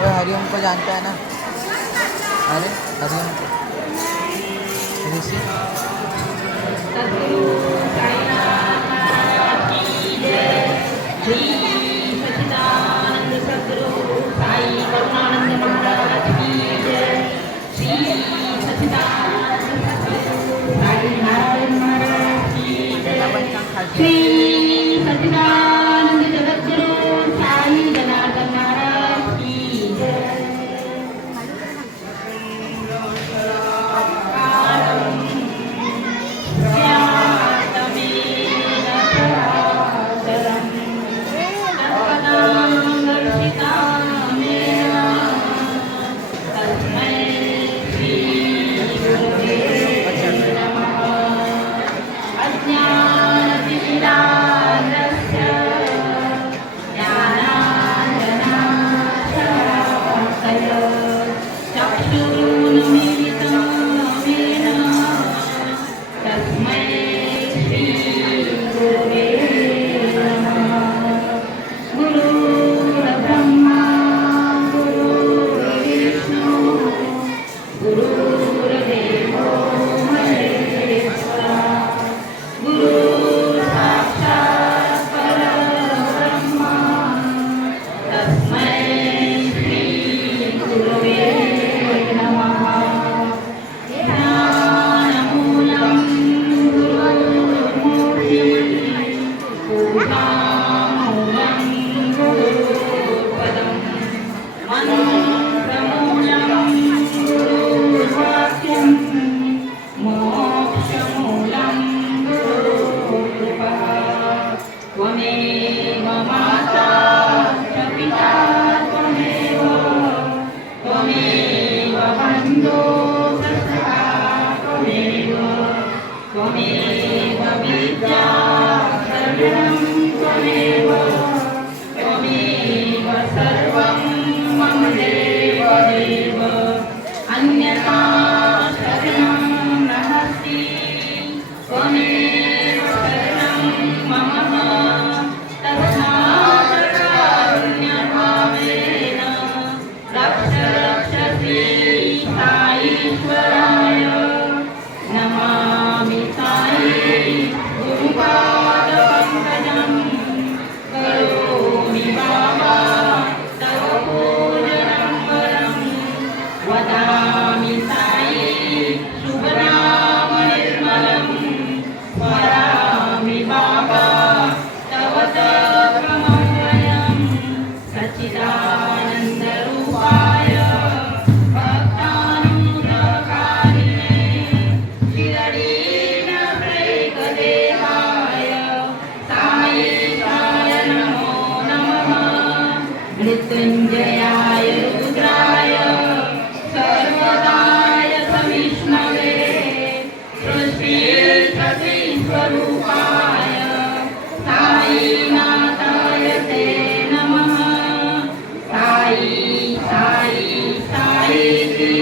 वो हरिओम को जानता है ना? अरे हरिओम को ऋषि सद्गुरु साईनाथ महाराज की जय। श्री सच्चिदानंद सद्गुरु साई करुणानंद महाराज की जय। श्री सच्चिदानंद सद्गुरु साई नारायण महाराज की जय। श्री सच्चिदानंद जगद्गुरु साई जनार्दन महाराज की जय। मृत्युंजयाय रुद्राय सर्वदाय सविष्णवे सृष्टि स्वरूपाय साईनाथाय ते नमः। साई साई साईति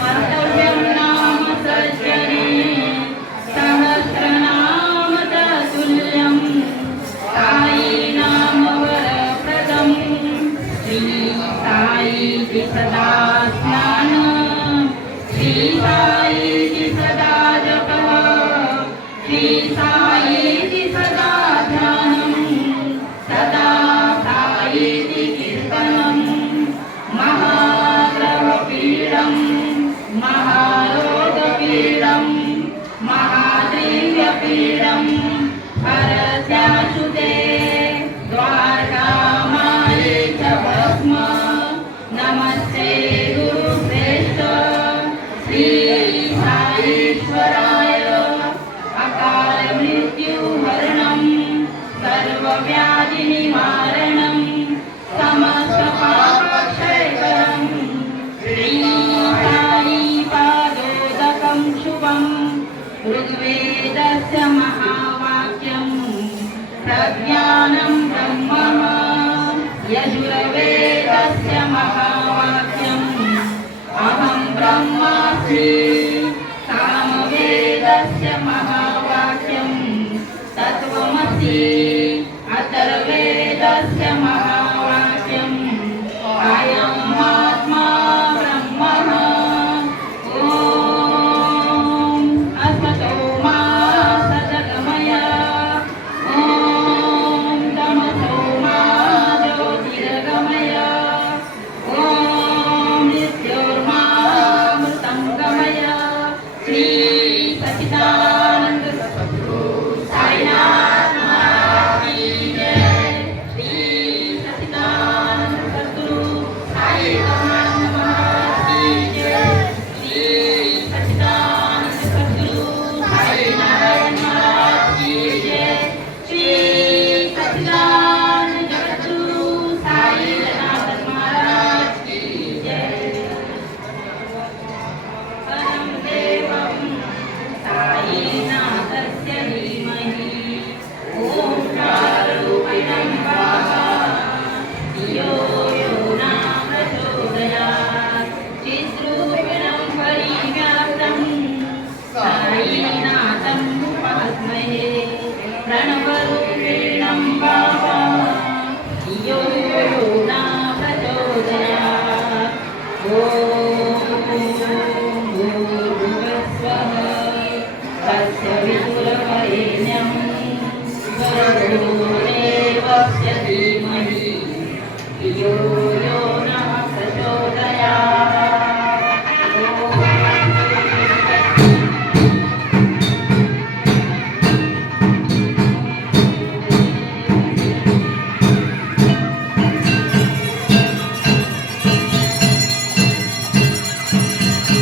मर्तव्यं नाम सज्जने सहस्रनाम तत्तुल्यं साई नाम वरप्रदम्। श्री साईति सदा स्नानं श्री साईति सदा जपः श्री साईति सदा ध्यानं सदा साईति कीर्तनं। महाग्रहपीडं महारोगपीडं महादेव्यपीडं हरत्याशुते द्वारकामायि च भस्म। नमस्ते गुरुश्रेष्ठ श्री साईश्वराय अकाल मृत्युहरणं सर्वव्याधिनिवारणं समस्त पापक्षयकरं श्री साई पादोदकं शुभं। ऋग्वेदस्य महावाक्यं प्रज्ञानं ब्रह्म। यजुर्वेदस्य महावाक्यम् अहं ब्रह्मास्मि। सामवेदस्य महा